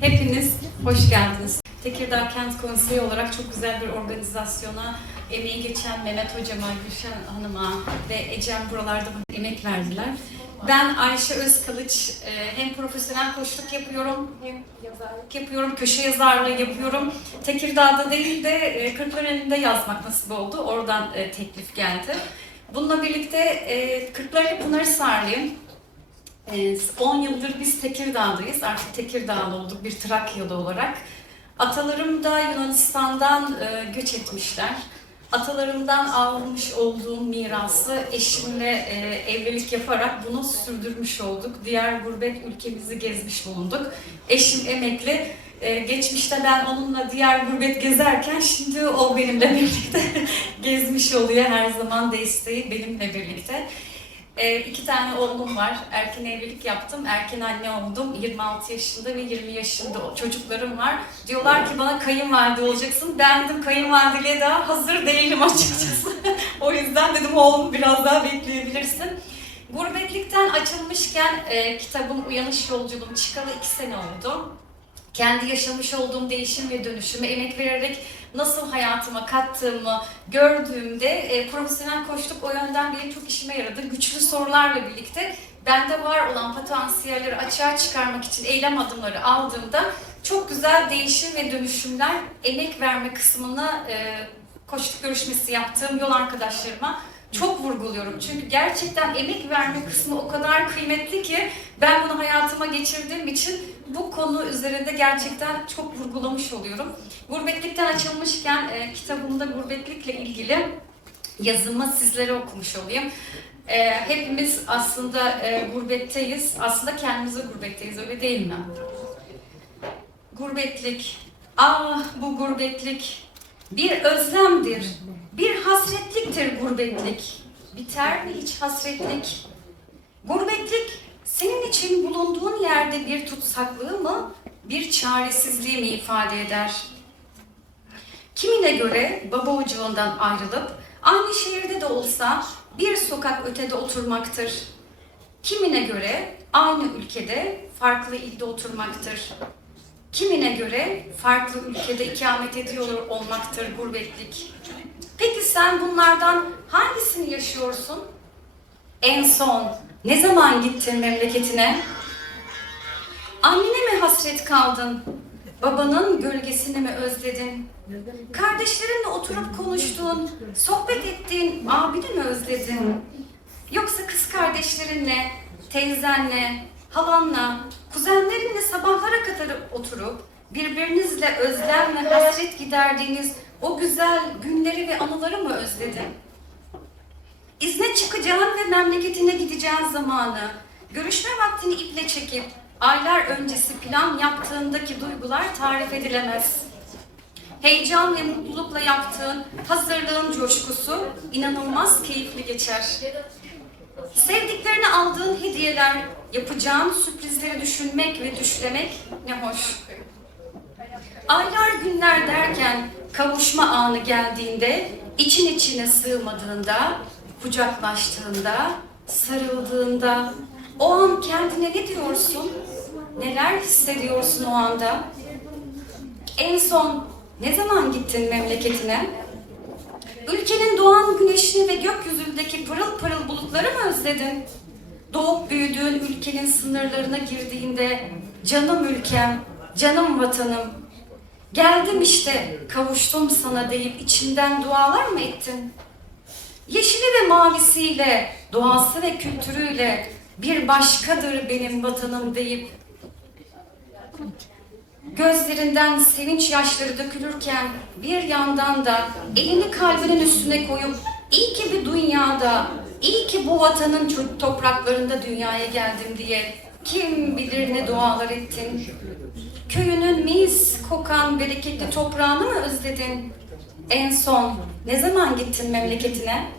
Hepiniz hoş geldiniz. Tekirdağ Kent Konseyi olarak çok güzel bir organizasyona emeği geçen Mehmet Hocama, Gülşen Hanım'a ve Ecem buralarda bu emek verdiler. Ben Ayşe Özkılıç, e, hem profesyonel koçluk yapıyorum, hem yazarlık yapıyorum, köşe yazarlığı yapıyorum. Tekirdağ'da değil de e, Kırklareli'nde yazmak nasip oldu. Oradan e, teklif geldi. Bununla birlikte Kırklareli Pınarhisarlıyım. Ee, 10 yıldır biz Tekirdağ'dayız. Artık Tekirdağlı olduk bir Trakyalı olarak. Atalarım da Yunanistan'dan e, göç etmişler. Atalarımdan almış olduğum mirası eşimle e, evlilik yaparak bunu sürdürmüş olduk. Diğer gurbet ülkemizi gezmiş bulunduk. Eşim emekli. E, geçmişte ben onunla diğer gurbet gezerken şimdi o benimle birlikte gezmiş oluyor. Her zaman desteği benimle birlikte. Ee, iki tane oğlum var. Erken evlilik yaptım. Erken anne oldum. 26 yaşında ve 20 yaşında çocuklarım var. Diyorlar ki bana kayınvalide olacaksın. Ben dedim kayınvalideliğe daha hazır değilim açıkçası. o yüzden dedim oğlum biraz daha bekleyebilirsin. Gurbetlikten açılmışken e, kitabım Uyanış Yolculuğum çıkalı iki sene oldu. Kendi yaşamış olduğum değişim ve dönüşümü emek vererek nasıl hayatıma kattığımı gördüğümde e, profesyonel koçluk o yönden benim çok işime yaradı. Güçlü sorularla birlikte bende var olan potansiyelleri açığa çıkarmak için eylem adımları aldığımda çok güzel değişim ve dönüşümler emek verme kısmına e, koçluk görüşmesi yaptığım yol arkadaşlarıma çok vurguluyorum. Çünkü gerçekten emek verme kısmı o kadar kıymetli ki ben bunu hayatıma geçirdiğim için bu konu üzerinde gerçekten çok vurgulamış oluyorum. Gurbetlikten açılmışken e, kitabımda gurbetlikle ilgili yazımı sizlere okumuş olayım. E, hepimiz aslında e, gurbetteyiz. Aslında kendimize gurbetteyiz öyle değil mi? Gurbetlik. Ah bu gurbetlik. Bir özlemdir. Bir hasretliktir gurbetlik. Biter mi hiç hasretlik? Gurbetlik senin için bulunduğun yerde bir tutsaklığı mı, bir çaresizliği mi ifade eder? Kimine göre baba ocağından ayrılıp aynı şehirde de olsa bir sokak ötede oturmaktır. Kimine göre aynı ülkede farklı ilde oturmaktır. Kimine göre farklı ülkede ikamet ediyor olmaktır gurbetlik. Peki sen bunlardan hangisini yaşıyorsun? En son ne zaman gittin memleketine? Annene mi hasret kaldın? Babanın gölgesini mi özledin? Kardeşlerinle oturup konuştuğun, sohbet ettiğin abini mi özledin? Yoksa kız kardeşlerinle, teyzenle, halanla, kuzenlerinle sabahlara kadar oturup birbirinizle özlem ve hasret giderdiğiniz o güzel günleri ve anıları mı özledin? İzne çıkacağın ve memleketine gideceğin zamanı, görüşme vaktini iple çekip aylar öncesi plan yaptığındaki duygular tarif edilemez. Heyecan ve mutlulukla yaptığın hazırlığın coşkusu inanılmaz keyifli geçer. Sevdiklerine aldığın hediyeler, yapacağın sürprizleri düşünmek ve düşlemek ne hoş. Aylar günler derken kavuşma anı geldiğinde, için içine sığmadığında, kucaklaştığında, sarıldığında, o an kendine ne diyorsun? Neler hissediyorsun o anda? En son ne zaman gittin memleketine? Ülkenin doğan güneşini ve gökyüzündeki pırıl pırıl bulutları mı özledin? Doğup büyüdüğün ülkenin sınırlarına girdiğinde canım ülkem, canım vatanım, geldim işte kavuştum sana deyip içinden dualar mı ettin? Yeşili ve mavisiyle, doğası ve kültürüyle bir başkadır benim vatanım deyip gözlerinden sevinç yaşları dökülürken bir yandan da elini kalbinin üstüne koyup iyi ki bir dünyada, iyi ki bu vatanın topraklarında dünyaya geldim diye kim bilir ne dualar ettin. Köyünün mis kokan bereketli toprağını mı özledin? En son ne zaman gittin memleketine?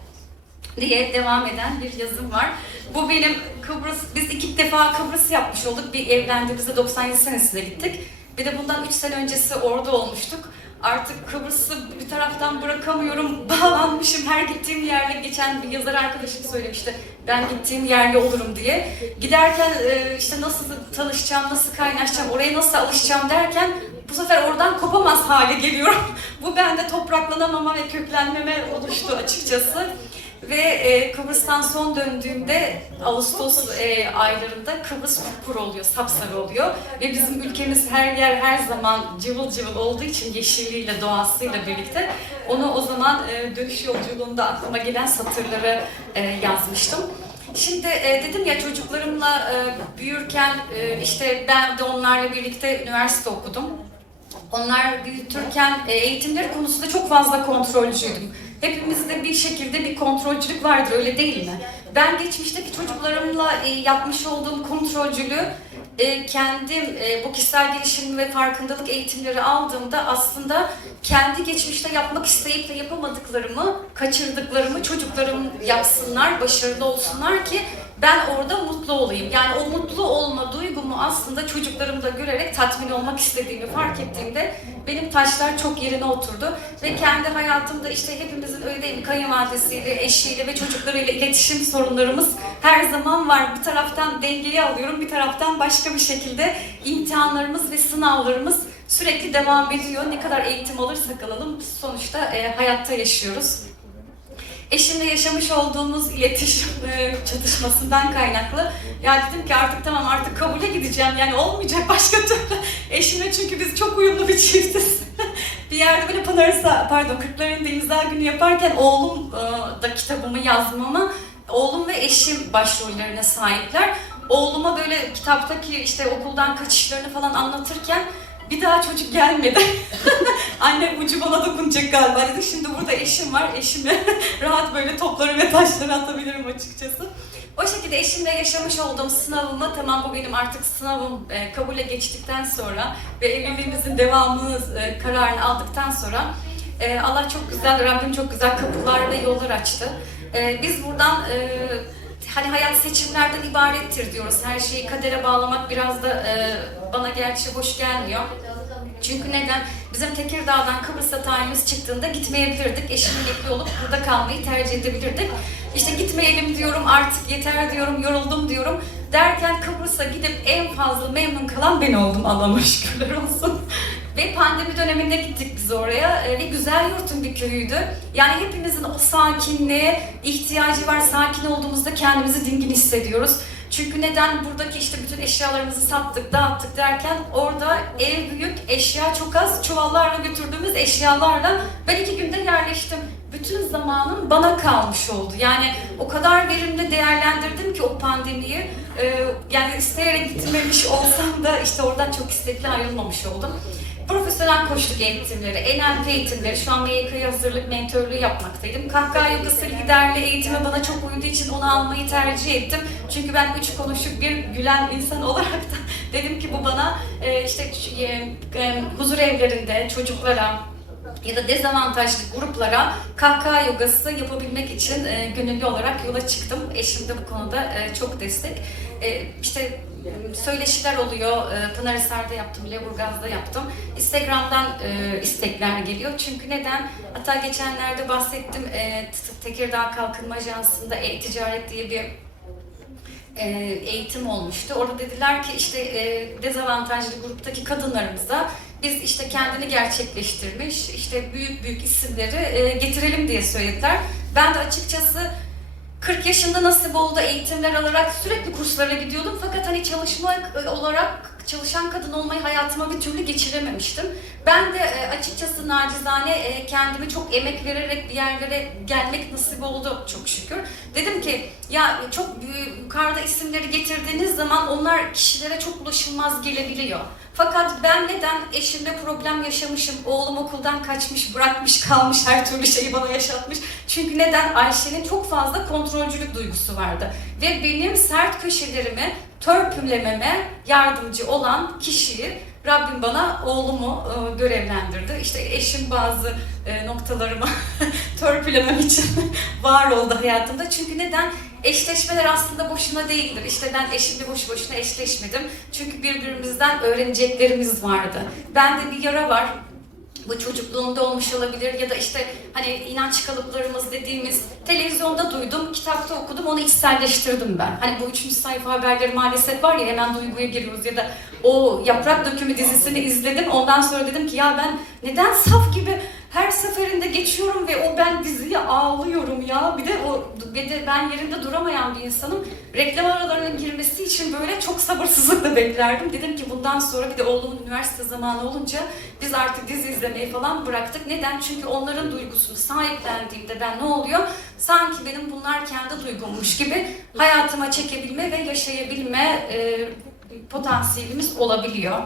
diye devam eden bir yazım var. Bu benim Kıbrıs, biz iki defa Kıbrıs yapmış olduk. Bir evlendiğimizde 97 senesinde gittik. Bir de bundan 3 sene öncesi orada olmuştuk. Artık Kıbrıs'ı bir taraftan bırakamıyorum, bağlanmışım. Her gittiğim yerle geçen bir yazar arkadaşım söylemişti. Ben gittiğim yerle olurum diye. Giderken e, işte nasıl tanışacağım, nasıl kaynaşacağım, oraya nasıl alışacağım derken bu sefer oradan kopamaz hale geliyorum. bu bende topraklanamama ve köklenmeme oluştu açıkçası. Ve e, Kıbrıs'tan son döndüğümde Ağustos e, aylarında Kıbrıs kupkuru oluyor, sapsarı oluyor. Ve bizim ülkemiz her yer her zaman cıvıl cıvıl olduğu için yeşilliğiyle, doğasıyla birlikte onu o zaman e, dönüş yolculuğunda aklıma gelen satırları e, yazmıştım. Şimdi e, dedim ya çocuklarımla e, büyürken e, işte ben de onlarla birlikte üniversite okudum. Onlar büyütürken e, eğitimleri konusunda çok fazla kontrolcüydüm. Hepimizde bir şekilde bir kontrolcülük vardır öyle değil mi? Ben geçmişteki çocuklarımla e, yapmış olduğum kontrolcülüğü e, kendim e, bu kişisel gelişim ve farkındalık eğitimleri aldığımda aslında kendi geçmişte yapmak isteyip de yapamadıklarımı, kaçırdıklarımı çocuklarım yapsınlar, başarılı olsunlar ki ben orada mutlu olayım. Yani o mutlu olma duygumu aslında çocuklarımda görerek tatmin olmak istediğimi fark ettiğimde benim taşlar çok yerine oturdu. Ve kendi hayatımda işte hepimizin öyle değil mi? Kayınvalidesiyle, eşiyle ve çocuklarıyla iletişim sorunlarımız her zaman var. Bir taraftan dengeyi alıyorum, bir taraftan başka bir şekilde imtihanlarımız ve sınavlarımız sürekli devam ediyor. Ne kadar eğitim alırsak alalım sonuçta e, hayatta yaşıyoruz. Eşimle yaşamış olduğumuz iletişim e, çatışmasından kaynaklı. Ya dedim ki artık tamam artık kabule gideceğim yani olmayacak başka türlü. Eşimle çünkü biz çok uyumlu bir çiftiz. bir yerde böyle Pınar'sa pardon Kırklareli'nde imza günü yaparken oğlum e, da kitabımı yazmama oğlum ve eşim başrollerine sahipler. Oğluma böyle kitaptaki işte okuldan kaçışlarını falan anlatırken bir daha çocuk gelmedi. Annem ucu bana dokunacak galiba dedi. Şimdi burada eşim var. Eşime rahat böyle topları ve taşları atabilirim açıkçası. O şekilde eşimle yaşamış olduğum sınavımı, tamam bu benim artık sınavım e, kabule geçtikten sonra ve evliliğimizin devamını e, kararını aldıktan sonra e, Allah çok güzel, Rabbim çok güzel kapılar ve yollar açtı. E, biz buradan e, hani hayat seçimlerden ibarettir diyoruz. Her şeyi kadere bağlamak biraz da e, bana gerçi hoş gelmiyor. Çünkü neden? Bizim Tekirdağ'dan Kıbrıs'a tayinimiz çıktığında gitmeyebilirdik. Eşim emekli olup burada kalmayı tercih edebilirdik. İşte gitmeyelim diyorum artık yeter diyorum, yoruldum diyorum. Derken Kıbrıs'a gidip en fazla memnun kalan ben oldum Allah'a şükürler olsun. Ve pandemi döneminde gittik biz oraya e, ve güzel yurtun bir köyüydü. Yani hepimizin o sakinliğe ihtiyacı var. Sakin olduğumuzda kendimizi dingin hissediyoruz. Çünkü neden buradaki işte bütün eşyalarımızı sattık, dağıttık derken orada ev büyük, eşya çok az, çuvallarla götürdüğümüz eşyalarla ben iki günde yerleştim. Bütün zamanım bana kalmış oldu. Yani o kadar verimli değerlendirdim ki o pandemiyi. Ee, yani isteyerek gitmemiş olsam da işte oradan çok istekli ayrılmamış oldum. Profesyonel koçluk eğitimleri, NLP eğitimleri, şu an MYK'ya hazırlık mentörlüğü yapmaktaydım. Kahkaha yogası liderli eğitimi bana çok uyduğu için onu almayı tercih ettim. Çünkü ben üç konuşup bir gülen insan olarak da dedim ki bu bana e, işte e, e, huzur evlerinde çocuklara, ya da dezavantajlı gruplara kahkaha yogası yapabilmek için gönüllü olarak yola çıktım. Eşim de bu konuda çok destek. E, işte söyleşiler oluyor. E, Pınarhisar'da yaptım, Leburgaz'da yaptım. Instagram'dan e, istekler geliyor. Çünkü neden? Hatta geçenlerde bahsettim. E, Tekirdağ Kalkınma Ajansı'nda e-ticaret diye bir e, eğitim olmuştu. Orada dediler ki işte dezavantajlı gruptaki kadınlarımıza biz işte kendini gerçekleştirmiş, işte büyük büyük isimleri getirelim diye söylediler. Ben de açıkçası 40 yaşında nasip oldu eğitimler alarak sürekli kurslara gidiyordum. Fakat hani çalışma e, olarak çalışan kadın olmayı hayatıma bir türlü geçirememiştim. Ben de e, açıkçası nacizane e, kendimi çok emek vererek bir yerlere gelmek nasip oldu çok şükür. Dedim ki ya çok büyük, yukarıda isimleri getirdiğiniz zaman onlar kişilere çok ulaşılmaz gelebiliyor. Fakat ben neden eşimle problem yaşamışım, oğlum okuldan kaçmış, bırakmış, kalmış, her türlü şeyi bana yaşatmış. Çünkü neden? Ayşe'nin çok fazla kontrolcülük duygusu vardı. Ve benim sert köşelerimi törpülememe yardımcı olan kişiyi Rabbim bana oğlumu e, görevlendirdi. İşte eşim bazı e, noktalarımı törpülemem için var oldu hayatımda. Çünkü neden? Eşleşmeler aslında boşuna değildir. İşte ben eşimle boş boşuna eşleşmedim. Çünkü birbirimizden öğreneceklerimiz vardı. Bende bir yara var. Bu çocukluğumda olmuş olabilir ya da işte hani inanç kalıplarımız dediğimiz televizyonda duydum, kitapta okudum, onu içselleştirdim ben. Hani bu üçüncü sayfa haberleri maalesef var ya hemen duyguya giriyoruz ya da o Yaprak Dökümü dizisini izledim. Ondan sonra dedim ki ya ben neden saf gibi her seferinde geçiyorum ve o ben diziye ağlıyorum ya. Bir de o bir de ben yerinde duramayan bir insanım. Reklam aralarına girmesi için böyle çok sabırsızlıkla beklerdim. Dedim ki bundan sonra bir de oğlumun üniversite zamanı olunca biz artık dizi izlemeyi falan bıraktık. Neden? Çünkü onların duygusunu sahiplendiğimde ben ne oluyor? Sanki benim bunlar kendi duygummuş gibi hayatıma çekebilme ve yaşayabilme e, potansiyelimiz olabiliyor.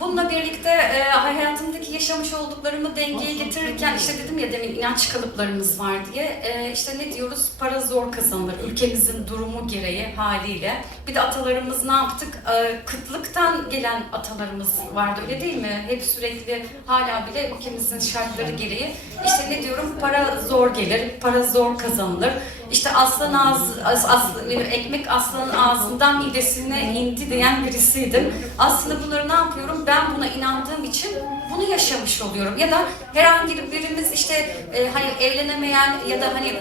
Bununla birlikte e, hayatımdaki yaşamış olduklarımı dengeye getirirken işte dedim ya demin inanç kalıplarımız var diye e, işte ne diyoruz? Para zor kazanılır ülkemizin durumu gereği haliyle. Bir de atalarımız ne yaptık? E, kıtlıktan gelen atalarımız vardı öyle değil mi? Hep sürekli hala bile ülkemizin şartları gereği. İşte ne diyorum? Para zor gelir para zor kazanılır. İşte aslan ağzı, as, as- ekmek aslanın ağzından midesine indi diyen birisiydim. Aslında bunları ne yapıyorum? Ben buna inandığım için bunu yaşamış oluyorum. Ya da herhangi birimiz işte e, hani evlenemeyen ya da hani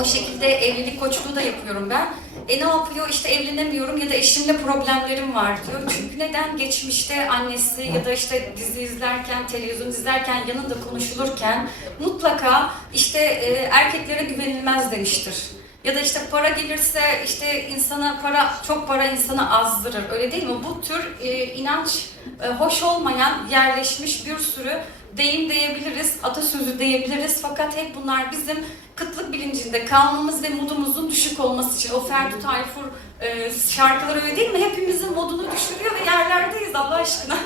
o şekilde evlilik koçluğu da yapıyorum ben. E ne yapıyor? İşte evlenemiyorum ya da eşimle problemlerim var diyor. Çünkü neden? Geçmişte annesi ya da işte dizi izlerken, televizyon izlerken yanında konuşulurken mutlaka işte e, erkeklere güvenilmez demiştir. Ya da işte para gelirse işte insana para çok para insanı azdırır. Öyle değil mi? Bu tür e, inanç e, hoş olmayan yerleşmiş bir sürü deyim diyebiliriz, atasözü diyebiliriz. Fakat hep bunlar bizim kıtlık bilincinde kalmamız ve modumuzun düşük olması için. O Ferdi Tayfur e, şarkıları öyle değil mi? Hepimizin modunu düşürüyor ve yerlerdeyiz Allah aşkına.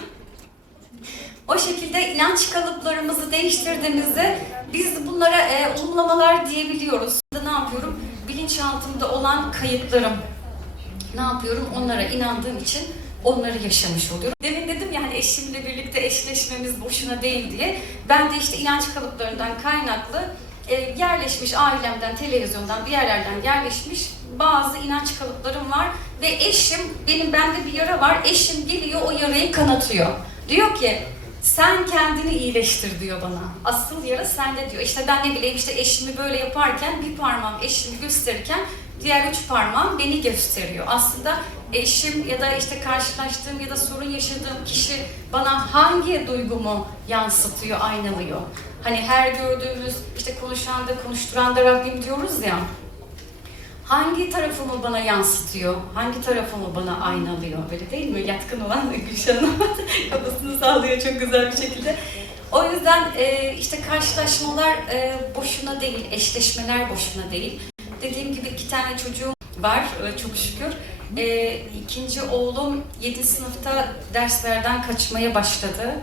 O şekilde inanç kalıplarımızı değiştirdiğimizde biz bunlara e, olumlamalar diyebiliyoruz. Ne yapıyorum? Bilinçaltımda olan kayıplarım. Ne yapıyorum? Onlara inandığım için onları yaşamış oluyorum. Demin dedim ya hani eşimle birlikte eşleşmemiz boşuna değil diye. Ben de işte inanç kalıplarından kaynaklı e, yerleşmiş ailemden, televizyondan bir yerlerden yerleşmiş bazı inanç kalıplarım var ve eşim benim bende bir yara var. Eşim geliyor o yarayı kanatıyor. Diyor ki sen kendini iyileştir diyor bana. Asıl yara sende diyor. İşte ben ne bileyim işte eşimi böyle yaparken bir parmağım eşimi gösterirken diğer üç parmağım beni gösteriyor. Aslında eşim ya da işte karşılaştığım ya da sorun yaşadığım kişi bana hangi duygumu yansıtıyor, aynalıyor. Hani her gördüğümüz işte konuşan da konuşturan da Rabbim diyoruz ya. Hangi tarafımı bana yansıtıyor, hangi tarafımı bana aynalıyor öyle değil mi? Yatkın olan Gülşen Hanım kafasını sağlıyor çok güzel bir şekilde. O yüzden e, işte karşılaşmalar e, boşuna değil, eşleşmeler boşuna değil. Dediğim gibi iki tane çocuğum var e, çok şükür. E, ikinci oğlum 7 sınıfta derslerden kaçmaya başladı.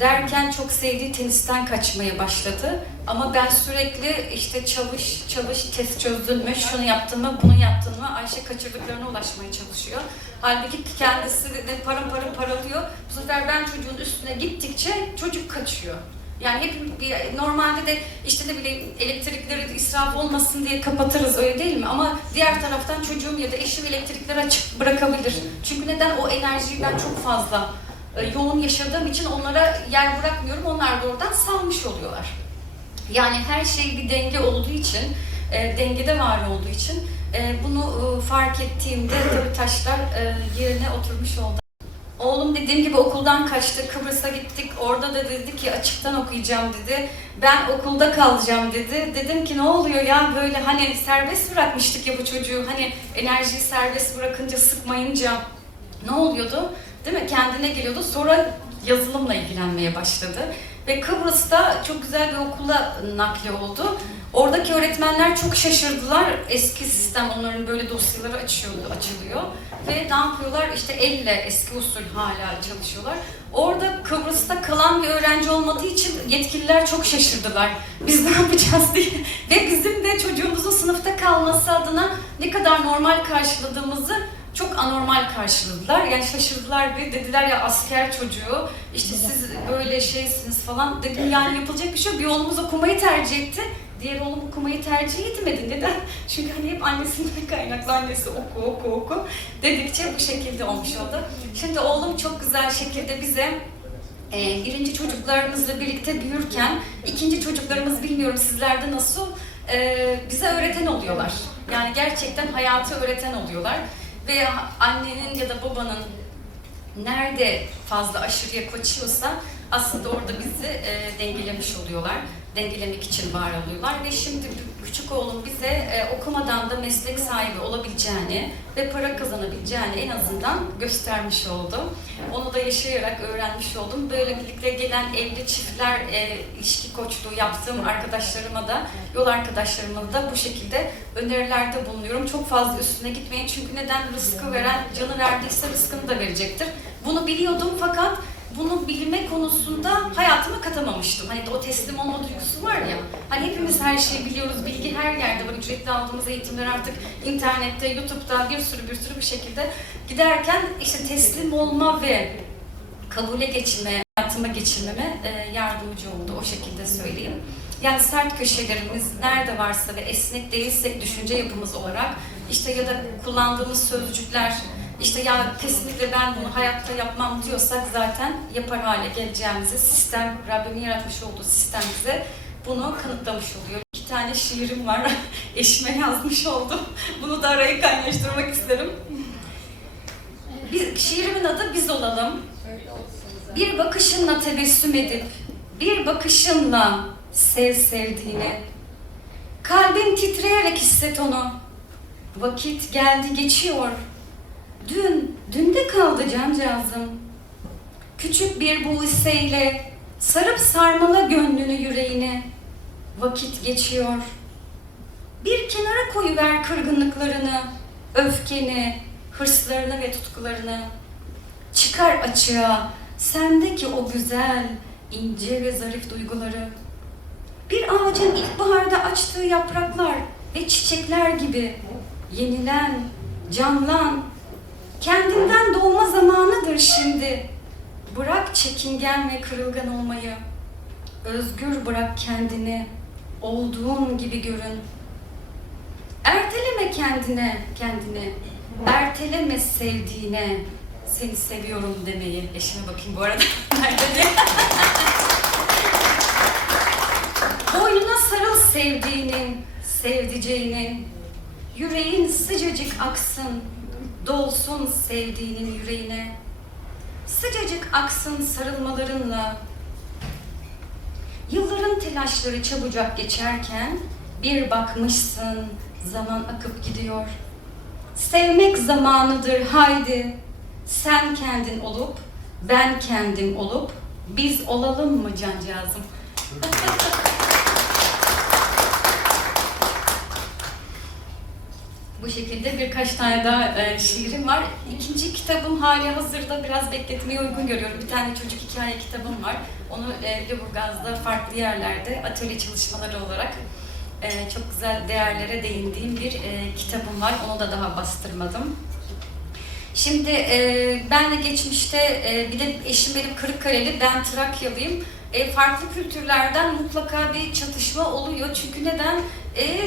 Derken çok sevdiği tenisten kaçmaya başladı. Ama ben sürekli işte çalış, çalış, test çözdün mü, şunu yaptın mı, bunu yaptın mı, Ayşe kaçırdıklarına ulaşmaya çalışıyor. Halbuki kendisi de parım parım paralıyor. Bu sefer ben çocuğun üstüne gittikçe çocuk kaçıyor. Yani hep normalde de işte ne bileyim elektrikleri israf olmasın diye kapatırız öyle değil mi? Ama diğer taraftan çocuğum ya da eşim elektrikleri açık bırakabilir. Çünkü neden o enerjiyi ben çok fazla yoğun yaşadığım için onlara yer bırakmıyorum. Onlar da oradan salmış oluyorlar. Yani her şey bir denge olduğu için, e, dengede var olduğu için e, bunu e, fark ettiğimde tabii taşlar e, yerine oturmuş oldu. Oğlum dediğim gibi okuldan kaçtı, Kıbrıs'a gittik. Orada da dedi ki açıktan okuyacağım dedi. Ben okulda kalacağım dedi. Dedim ki ne oluyor ya böyle hani serbest bırakmıştık ya bu çocuğu. Hani enerjiyi serbest bırakınca, sıkmayınca ne oluyordu? Değil mi? Kendine geliyordu. Sonra yazılımla ilgilenmeye başladı. Ve Kıbrıs'ta çok güzel bir okula nakli oldu. Oradaki öğretmenler çok şaşırdılar. Eski sistem onların böyle dosyaları açıyordu, açılıyor. Ve ne yapıyorlar? İşte elle eski usul hala çalışıyorlar. Orada Kıbrıs'ta kalan bir öğrenci olmadığı için yetkililer çok şaşırdılar. Biz ne yapacağız diye. Ve bizim de çocuğumuzun sınıfta kalması adına ne kadar normal karşıladığımızı çok anormal karşıladılar. Yani şaşırdılar bir dediler ya asker çocuğu işte siz böyle şeysiniz falan. Dedim yani yapılacak bir şey yok. Bir oğlumuz okumayı tercih etti. Diğer oğlum okumayı tercih etmedi. Neden? Çünkü hani hep annesinden kaynaklı annesi oku oku oku dedikçe bu şekilde olmuş oldu. Şimdi oğlum çok güzel şekilde bize Ee, birinci çocuklarımızla birlikte büyürken, ikinci çocuklarımız bilmiyorum sizlerde nasıl, e, bize öğreten oluyorlar. Yani gerçekten hayatı öğreten oluyorlar. Ve annenin ya da babanın nerede fazla aşırıya kaçıyorsa aslında orada bizi e, dengelemiş oluyorlar. Dengelemek için var oluyorlar ve şimdi küçük oğlum bize e, okumadan da meslek sahibi olabileceğini ve para kazanabileceğini en azından göstermiş oldu. Onu da yaşayarak öğrenmiş oldum. Böyle birlikte gelen evli çiftler e, ilişki koçluğu yaptığım arkadaşlarıma da, yol arkadaşlarıma da bu şekilde önerilerde bulunuyorum. Çok fazla üstüne gitmeyin çünkü neden rızkı veren canı verdiyse rızkını da verecektir. Bunu biliyordum fakat bunu bilme konusunda hayatıma katamamıştım. Hani o teslim olma duygusu var ya. Hani hepimiz her şeyi biliyoruz. Bilgi her yerde var. Ücretli aldığımız eğitimler artık internette, YouTube'da bir sürü bir sürü bir şekilde giderken işte teslim olma ve kabule geçme, hayatıma geçirmeme e, yardımcı oldu. O şekilde söyleyeyim. Yani sert köşelerimiz nerede varsa ve esnek değilsek düşünce yapımız olarak işte ya da kullandığımız sözcükler işte ya kesinlikle ben bunu hayatta yapmam diyorsak zaten yapar hale geleceğimizi sistem, Rabbimin yaratmış olduğu sistem bize bunu kanıtlamış oluyor. İki tane şiirim var. Eşime yazmış oldum. Bunu da araya kaynaştırmak isterim. Bir, şiirimin adı Biz Olalım. Bir bakışınla tebessüm edip, bir bakışınla sev sevdiğini. Kalbin titreyerek hisset onu. Vakit geldi geçiyor. Dün, dünde kaldı cancağızım. Küçük bir buğseyle sarıp sarmala gönlünü yüreğini. Vakit geçiyor. Bir kenara koyuver kırgınlıklarını, öfkeni, hırslarını ve tutkularını. Çıkar açığa sendeki o güzel, ince ve zarif duyguları. Bir ağacın ilkbaharda açtığı yapraklar ve çiçekler gibi yenilen, canlan, kendinden doğma zamanıdır şimdi. Bırak çekingen ve kırılgan olmayı. Özgür bırak kendini, olduğun gibi görün. Erteleme kendine, kendini. Erteleme sevdiğine, seni seviyorum demeyi. Eşime bakayım bu arada. Boynuna sarıl sevdiğinin, sevdiceğinin. Yüreğin sıcacık aksın, dolsun sevdiğinin yüreğine. Sıcacık aksın sarılmalarınla. Yılların telaşları çabucak geçerken bir bakmışsın zaman akıp gidiyor. Sevmek zamanıdır haydi. Sen kendin olup, ben kendim olup, biz olalım mı cancağızım? Bu şekilde birkaç tane daha e, şiirim var. İkinci kitabım hali hazırda biraz bekletmeye uygun görüyorum. Bir tane çocuk hikaye kitabım var. Onu e, Lüleburgaz'da farklı yerlerde atölye çalışmaları olarak e, çok güzel değerlere değindiğim bir e, kitabım var. Onu da daha bastırmadım. Şimdi e, ben de geçmişte e, bir de eşim benim Kırıkkaleli, ben Trakyalıyım. E, farklı kültürlerden mutlaka bir çatışma oluyor. Çünkü neden? E,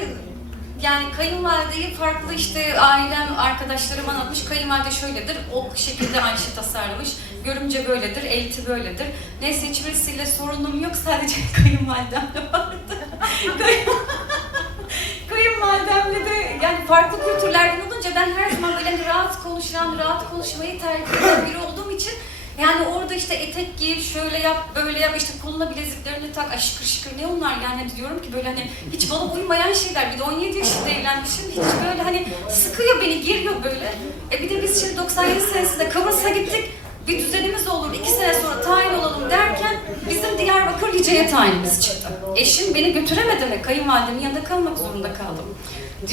yani kayınvalideyi farklı işte ailem, arkadaşlarım anlatmış. Kayınvalide şöyledir, o şekilde Ayşe tasarlamış. Görümce böyledir, elti böyledir. Neyse hiçbirisiyle sorunum yok, sadece kayınvalidemle vardı. Kayın- Kayınvalidemle de yani farklı kültürlerden olunca ben her zaman böyle rahat konuşan, rahat konuşmayı tercih eden biri olduğum için yani orada işte etek giy, şöyle yap, böyle yap, işte koluna bileziklerini tak, ay şıkır şıkır ne onlar yani diyorum ki böyle hani hiç bana uymayan şeyler. Bir de 17 yaşında evlenmişim, hiç böyle hani sıkıyor beni, giriyor böyle. E bir de biz şimdi 97 senesinde Kıbrıs'a gittik, bir düzenimiz olur, iki sene sonra tayin olalım derken bizim Diyarbakır Lice'ye tayinimiz çıktı. Eşim beni götüremedi mi? Kayınvalidemin yanında kalmak zorunda kaldım.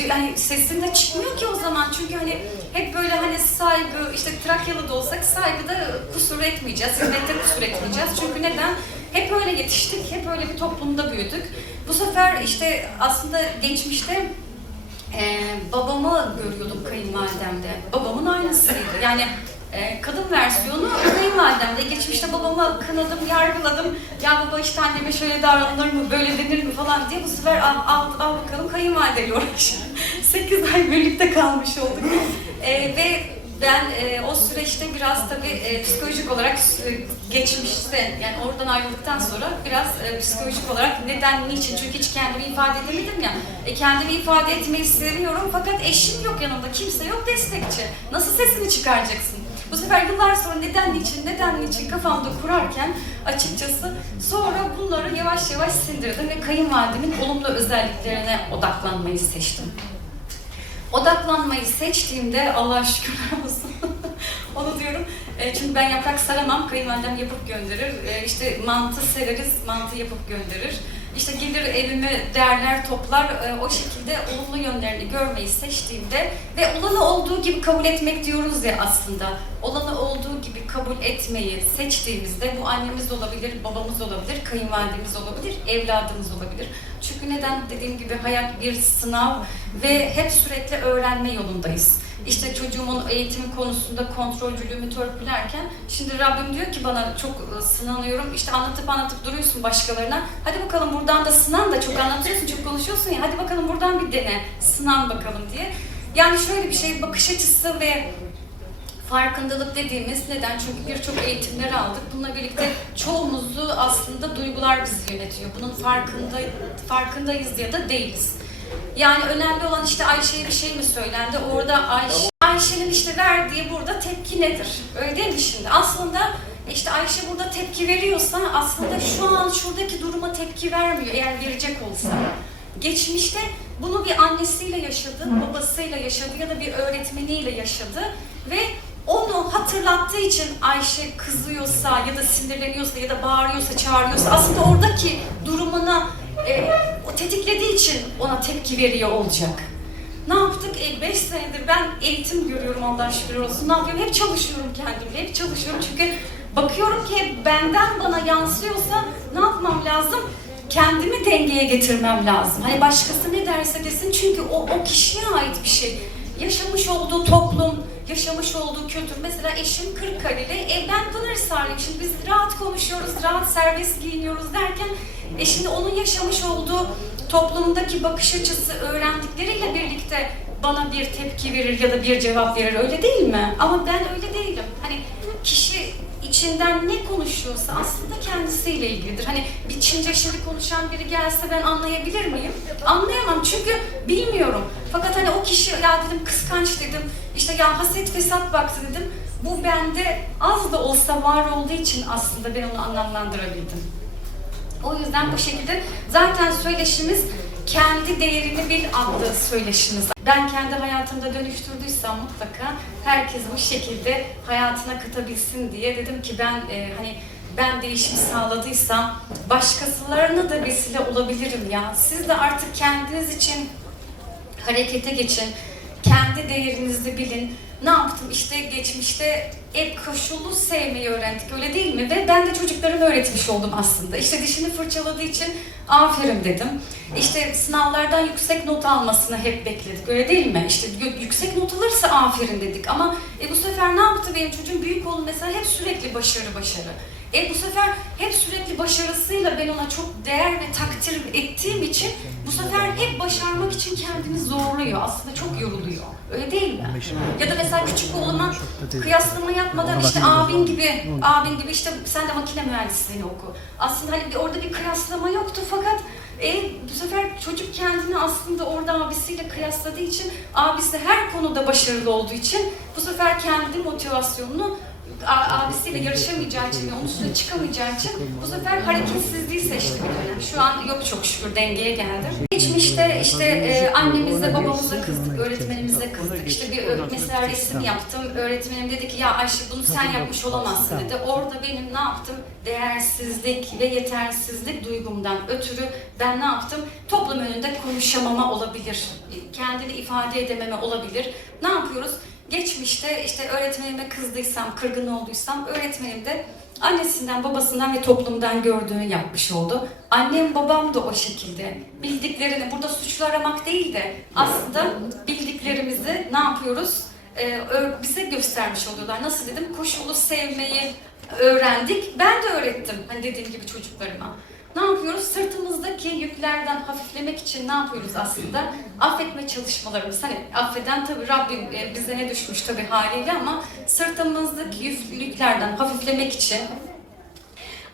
Hani sesim de çıkmıyor ki o zaman çünkü hani hep böyle hani saygı işte Trakyalı da olsak saygıda kusur etmeyeceğiz, hizmette kusur etmeyeceğiz. Çünkü neden? Hep öyle yetiştik, hep öyle bir toplumda büyüdük. Bu sefer işte aslında geçmişte ee, babamı görüyordum kayınvalidemde. Babamın aynısıydı. Yani e, kadın versiyonu kayınvalidemde. Geçmişte babamı kınadım, yargıladım. Ya baba işte anneme şöyle davranılır mı, böyle denir mi falan diye bu sefer al, al, al bakalım kayınvalideyle uğraşıyorum. 8 ay birlikte kalmış olduk. Ee, ve ben e, o süreçte biraz tabii e, psikolojik olarak e, geçmişte yani oradan ayrıldıktan sonra biraz e, psikolojik olarak neden, niçin çünkü hiç kendimi ifade edemedim ya. E, kendimi ifade etmeyi seviyorum fakat eşim yok yanımda, kimse yok destekçi. Nasıl sesini çıkaracaksın? Bu sefer yıllar sonra neden, niçin, neden, niçin kafamda kurarken açıkçası sonra bunları yavaş yavaş sindirdim ve kayınvalidemin olumlu özelliklerine odaklanmayı seçtim. Odaklanmayı seçtiğimde Allah şükürler olsun onu diyorum. E, çünkü ben yaprak saramam, kayınvalidem yapıp gönderir. E, işte mantı sereriz, mantı yapıp gönderir. İşte gelir evime derler, toplar. E, o şekilde olumlu yönlerini görmeyi seçtiğimde ve olanı olduğu gibi kabul etmek diyoruz ya aslında. Olanı olduğu gibi kabul etmeyi seçtiğimizde bu annemiz olabilir, babamız olabilir, kayınvalidemiz olabilir, evladımız olabilir. Çünkü neden dediğim gibi hayat bir sınav ve hep sürekli öğrenme yolundayız. İşte çocuğumun eğitim konusunda kontrolcülüğümü törpülerken şimdi Rabbim diyor ki bana çok e, sınanıyorum. İşte anlatıp anlatıp duruyorsun başkalarına. Hadi bakalım buradan da sınan da çok anlatıyorsun, çok konuşuyorsun ya. Hadi bakalım buradan bir dene, sınan bakalım diye. Yani şöyle bir şey bakış açısı ve farkındalık dediğimiz neden? Çünkü birçok eğitimler aldık. Bununla birlikte çoğumuzu aslında duygular bizi yönetiyor. Bunun farkında farkındayız ya da değiliz. Yani önemli olan işte Ayşe'ye bir şey mi söylendi? Orada Ayşe, Ayşe'nin işte verdiği burada tepki nedir? Öyle değil mi şimdi? Aslında işte Ayşe burada tepki veriyorsa aslında şu an şuradaki duruma tepki vermiyor eğer verecek olsa. Geçmişte bunu bir annesiyle yaşadı, babasıyla yaşadı ya da bir öğretmeniyle yaşadı ve onu hatırlattığı için Ayşe kızıyorsa ya da sinirleniyorsa ya da bağırıyorsa, çağırıyorsa aslında oradaki durumuna e, o tetiklediği için ona tepki veriyor olacak. Ne yaptık? 5 senedir ben eğitim görüyorum Allah şükür olsun. Ne yapıyorum? Hep çalışıyorum kendimle, hep çalışıyorum çünkü bakıyorum ki benden bana yansıyorsa ne yapmam lazım? Kendimi dengeye getirmem lazım. Hani başkası ne derse desin çünkü o, o kişiye ait bir şey. Yaşamış olduğu toplum, yaşamış olduğu kültür. Mesela eşim Kırklareli, evden Pınarhisarlıyım. Şimdi biz rahat konuşuyoruz, rahat serbest giyiniyoruz derken e şimdi onun yaşamış olduğu toplumdaki bakış açısı öğrendikleriyle birlikte bana bir tepki verir ya da bir cevap verir öyle değil mi? Ama ben öyle değilim. Hani kişi içinden ne konuşuyorsa aslında kendisiyle ilgilidir. Hani bir Çince konuşan biri gelse ben anlayabilir miyim? Anlayamam çünkü bilmiyorum. Fakat hani o kişi ya dedim kıskanç dedim, işte ya haset fesat baktı dedim. Bu bende az da olsa var olduğu için aslında ben onu anlamlandırabildim. O yüzden bu şekilde zaten söyleşimiz kendi değerini bil adlı söyleşimiz. Ben kendi hayatımda dönüştürdüysem mutlaka herkes bu şekilde hayatına katabilsin diye dedim ki ben e, hani ben değişim sağladıysam başkasılarına da vesile olabilirim ya. Siz de artık kendiniz için harekete geçin. Kendi değerinizi bilin. Ne yaptım? İşte geçmişte hep koşullu sevmeyi öğrendik öyle değil mi? Ve ben de çocuklarıma öğretmiş oldum aslında. İşte dişini fırçaladığı için aferin dedim. İşte sınavlardan yüksek not almasını hep bekledik öyle değil mi? İşte yüksek not alırsa aferin dedik. Ama e, bu sefer ne yaptı benim çocuğum? Büyük oğlum mesela hep sürekli başarı başarı. E bu sefer hep sürekli başarısıyla ben ona çok değer ve takdir ettiğim için bu sefer hep başarmak için kendini zorluyor. Aslında çok yoruluyor. Öyle değil mi? Ya da mesela küçük oğluma kıyaslama yapmadan işte abin gibi, abin gibi işte sen de makine mühendisliğini oku. Aslında hani bir, orada bir kıyaslama yoktu fakat e, bu sefer çocuk kendini aslında orada abisiyle kıyasladığı için abisi her konuda başarılı olduğu için bu sefer kendi motivasyonunu abisiyle yarışamayacağı için, onun üstüne çıkamayacağı için bu sefer hareketsizliği seçti bir dönem. Şu an yok çok şükür dengeye geldi. Geçmişte işte e, annemizle babamızla kızdık, öğretmenimizle kızdık. İşte bir mesela resim yaptım. Öğretmenim dedi ki ya Ayşe bunu sen yapmış olamazsın dedi. Orada benim ne yaptım? Değersizlik ve yetersizlik duygumdan ötürü ben ne yaptım? Toplum önünde konuşamama olabilir. Kendini ifade edememe olabilir. Ne yapıyoruz? Geçmişte işte öğretmenime kızdıysam, kırgın olduysam öğretmenim de annesinden, babasından ve toplumdan gördüğünü yapmış oldu. Annem, babam da o şekilde bildiklerini, burada suçlu aramak değil de aslında bildiklerimizi ne yapıyoruz? Ee, bize göstermiş oluyorlar. Nasıl dedim? Koşulu sevmeyi öğrendik. Ben de öğrettim. Hani dediğim gibi çocuklarıma. Ne yapıyoruz? Sırtımızdaki yüklerden hafiflemek için ne yapıyoruz aslında? Affetme çalışmalarımız. Hani affeden tabii Rabbim e, bize ne düşmüş tabii haliyle ama sırtımızdaki yük- yüklerden hafiflemek için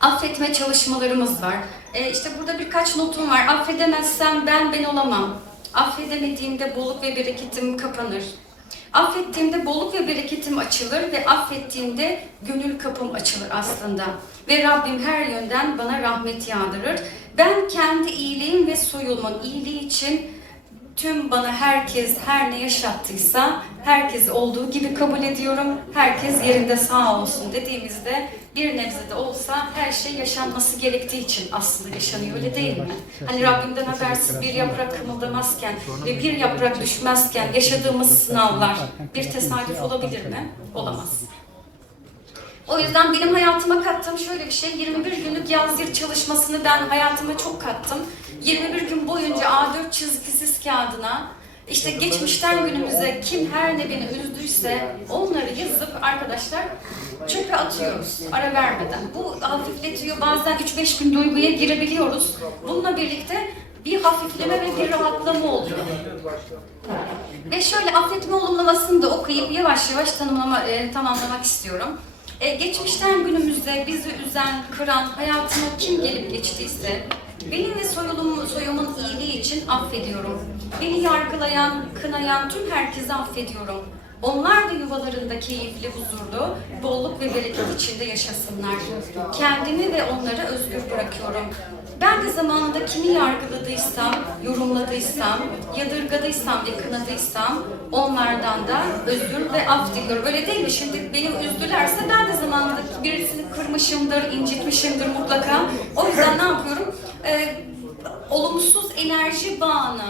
affetme çalışmalarımız var. E, işte burada birkaç notum var. Affedemezsem ben ben olamam. Affedemediğimde bolluk ve bereketim kapanır. Affettiğimde bolluk ve bereketim açılır ve affettiğimde gönül kapım açılır aslında. Ve Rabbim her yönden bana rahmet yağdırır. Ben kendi iyiliğim ve soyulman iyiliği için tüm bana herkes her ne yaşattıysa herkes olduğu gibi kabul ediyorum. Herkes yerinde sağ olsun dediğimizde bir nebze de olsa her şey yaşanması gerektiği için aslında yaşanıyor öyle değil mi? Hani Rabbimden habersiz bir yaprak kımıldamazken ve bir yaprak düşmezken yaşadığımız sınavlar bir tesadüf olabilir mi? Olamaz. O yüzden benim hayatıma kattığım şöyle bir şey, 21 günlük yaz yıl çalışmasını ben hayatıma çok kattım. 21 gün boyunca A4 çizgisiz kağıdına işte geçmişten günümüze kim her ne beni üzdüyse onları yazıp arkadaşlar çöpe atıyoruz ara vermeden. Bu hafifletiyor bazen 3-5 gün duyguya girebiliyoruz. Bununla birlikte bir hafifleme ve bir rahatlama oluyor. Ve şöyle affetme olumlamasını da okuyup yavaş yavaş tanımlama, e, tamamlamak istiyorum. E, geçmişten günümüzde bizi üzen, kıran, hayatıma kim gelip geçtiyse benim ve soyulum, soyumun iyiliği için affediyorum. Beni yargılayan, kınayan tüm herkese affediyorum. Onlar da yuvalarında keyifli, huzurlu, bolluk ve bereket içinde yaşasınlar. Kendimi ve onları özgür bırakıyorum. Ben de zamanında kimi yargıladıysam, yorumladıysam, yadırgadıysam ve kınadıysam onlardan da özür ve af diliyorum. Öyle değil mi? Şimdi beni üzdülerse ben de zamanında birisini kırmışımdır, incitmişimdir mutlaka. O yüzden ne yapıyorum? Ee, olumsuz enerji bağını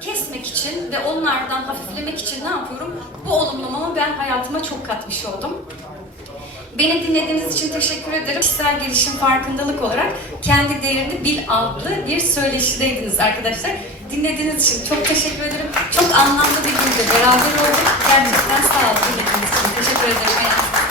kesmek için ve onlardan hafiflemek için ne yapıyorum? Bu olumlamamı ben hayatıma çok katmış oldum. Beni dinlediğiniz için teşekkür ederim. Kişisel gelişim farkındalık olarak kendi değerini bil adlı bir söyleşideydiniz arkadaşlar. Dinlediğiniz için çok teşekkür ederim. Çok anlamlı bir günde beraber olduk. Gerçekten sağ olun dinlediğiniz için. Teşekkür ederim. Ayağınıza